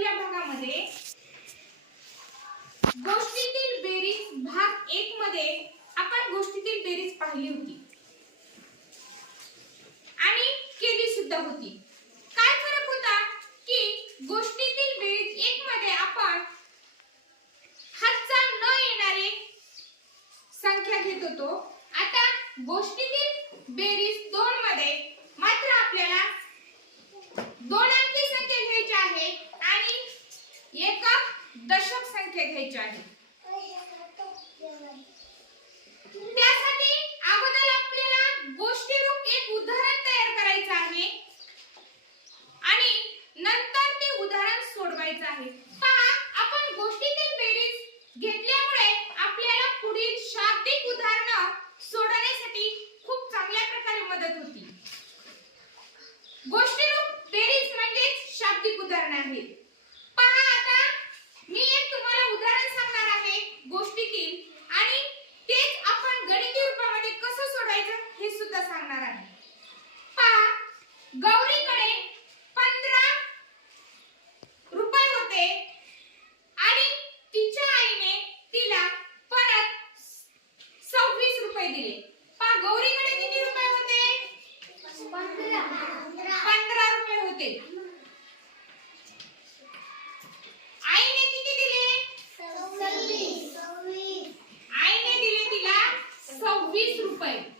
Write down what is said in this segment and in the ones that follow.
पहिल्या भागामध्ये गोष्टीतील बेरीज भाग एक मध्ये आपण गोष्टीतील बेरीज पाहिली होती. आणि केली सुद्धा होती. संख्या घ्यायची आहे. त्यासाठी अगोदर आपल्याला गोष्टीरूप एक उदाहरण तयार करायचं आहे. आणि नंतर ते उदाहरण सोडवायचं आहे. पहा आपण गोष्टीतील बेरीज घेतल्या isso no.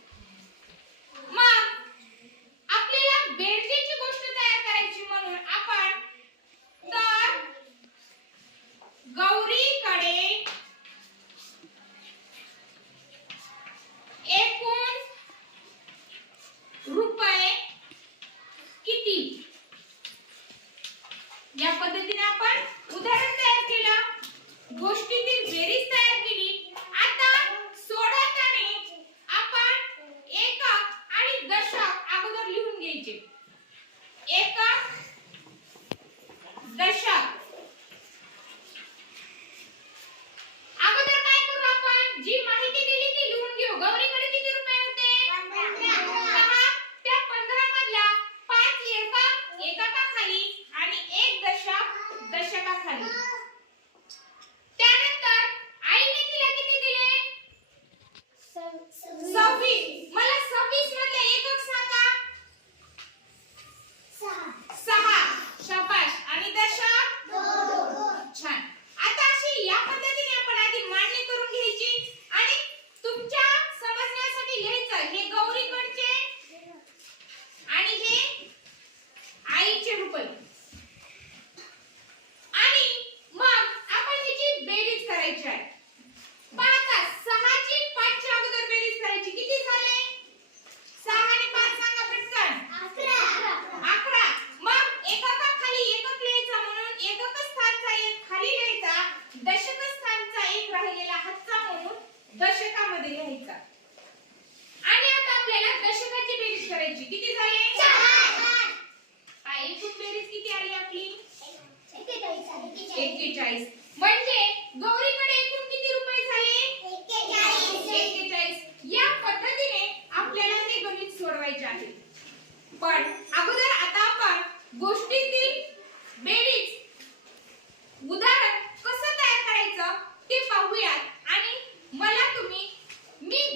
एका खाली आणि एक दश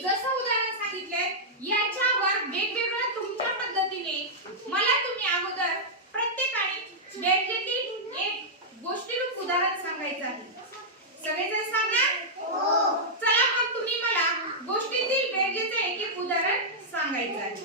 जसं उदाहरण सांगितलंय याच्यावर वेगवेगळ्या तुमच्या पद्धतीने मला तुम्ही अगोदर प्रत्येकाने वेगवेगळी एक गोष्टीरूप उदाहरण सांगायचं आहे. सगळेजण सांगणार? हो. चला मग तुम्ही मला गोष्टीतील वेगळेचे एक एक उदाहरण सांगायचं आहे.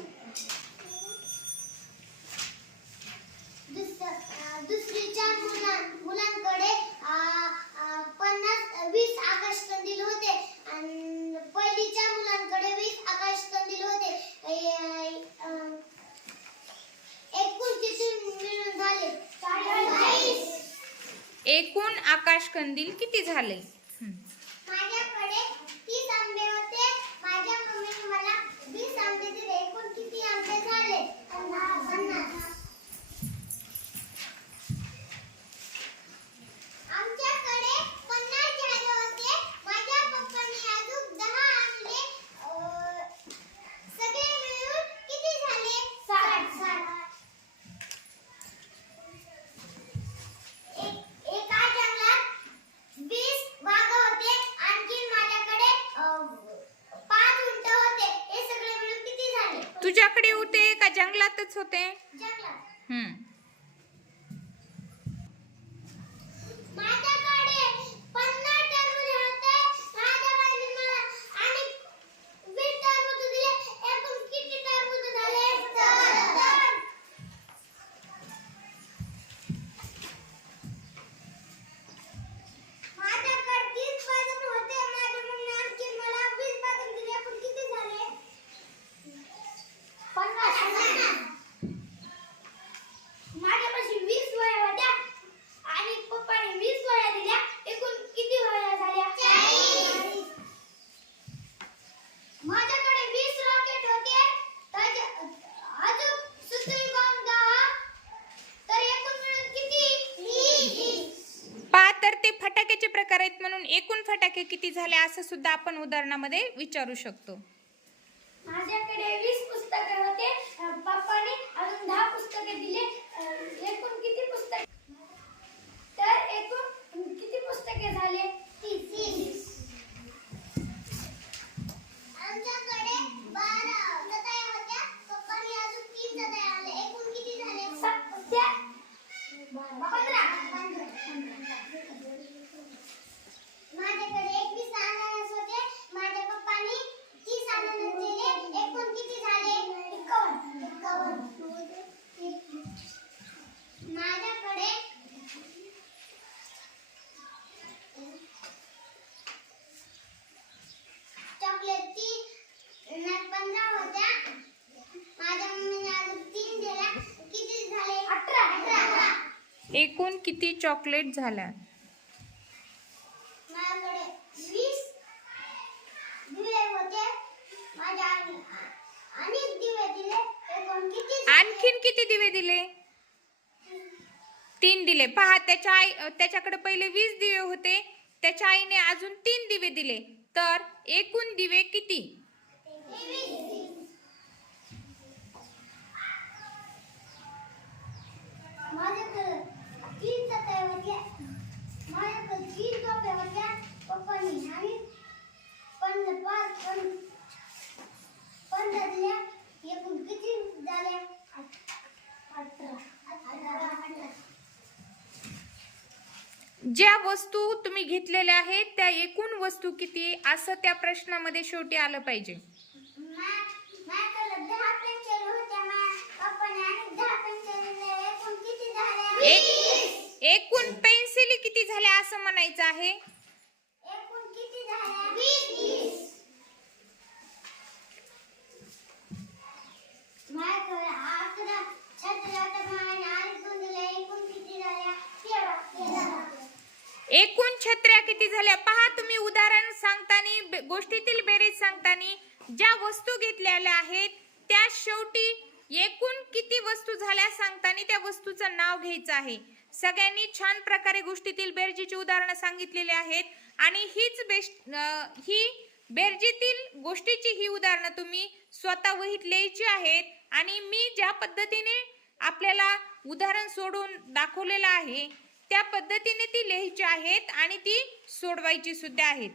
एकूण आकाशकंदील किती झाले? तुझ्याकडे होते का जंगलातच होते? हम्म माझ्याकडे पन्नास टरबूज होते माझ्या बहिणीने मला आणि वीस टरबूज दिले एकूण किती टरबूज झाले तर माझ्याकडे तीस बदाम होते माझ्या मम्मीने आणखी मला वीस बदाम दिले एकूण किती झाले पन्नास माझ्यापाशी वीस वह्या होत्या आणि पप्पाने वीस वह्या दिल्या एकूण किती वह्या झाल्या माझ्याकडे वीस रॉकेट होते त्याच्या- अजून सुतळी बॉम्ब दहा तर एकूण मिळून किती पहा तर ते फटाक्याचे प्रकार आहेत म्हणून एकूण फटाके किती झाले असं सुद्धा आपण उदाहरणामध्ये विचारू शकतो. माझ्याकडे वीस पुस्तके होते. पप्पाने अजून दहा पुस्तके दिले. एकूण किती पुस्तके? तर एकूण किती पुस्तके झाले? तीस. आमच्याकडे बारा सताया होत्या पप्पाने अजून तीन सताया आले एकूण किती झाले पंधरा माझ्याकडे एकवीस अनानस होते माझ्या पप्पानी तीस अनानस दिले एकूण किती झाले एकावन्न एकावन्न माझ्याकडे चॉकलेट तीन नाही पंधरा होत्या माझ्या मम्मीने अजून तीन दिल्या किती झाले अठरा अठरा एकूण किती चॉकलेट झाल्या माझ्याकडे वीस दिवे होते माझ्या आणि अनेक दिवे एकूण किती झाले? आणखीन किती दिवे दिले? तीन दिले. पहा त्याच्या आई त्याच्याकडे पहिले वीस दिवे होते. त्याच्या आईने अजून तीन दिवे दिले. तर एकूण दिवे किती? माझ्याकडे तीन माझ्याकडे तीन पप्पानी आणि पाच एकूण किती झाल्या ज्या वस्तू तुम्ही घेतलेल्या आहेत त्या एकूण वस्तू किती? असं त्या प्रश्नामध्ये शेवटी आलं पाहिजे. एक एकूण पेन्सिली किती झाल्या असं म्हणायचं आहे? एकूण छत्र्या किती झाल्या? पहा तुम्ही उदाहरण सांगताना गोष्टीतील बेरीज सांगताना ज्या वस्तू घेतलेल्या आहेत त्या शेवटी एकूण किती वस्तू झाल्या सांगताना त्या वस्तूचं नाव घ्यायचं आहे. सगळ्यांनी छान प्रकारे गोष्टीतील बेरजीची उदाहरणं सांगितलेली आहेत. आणि हीच बेस्ट ही बेरजीतील गोष्टीची ही उदाहरणं तुम्ही स्वतः वहीत लिहायची आहेत. आणि मी ज्या पद्धतीने आपल्याला उदाहरण सोडून दाखवलेलं आहे त्या पद्धतीने ती लिहायची आहेत आणि ती सोडवायची सुद्धा आहेत.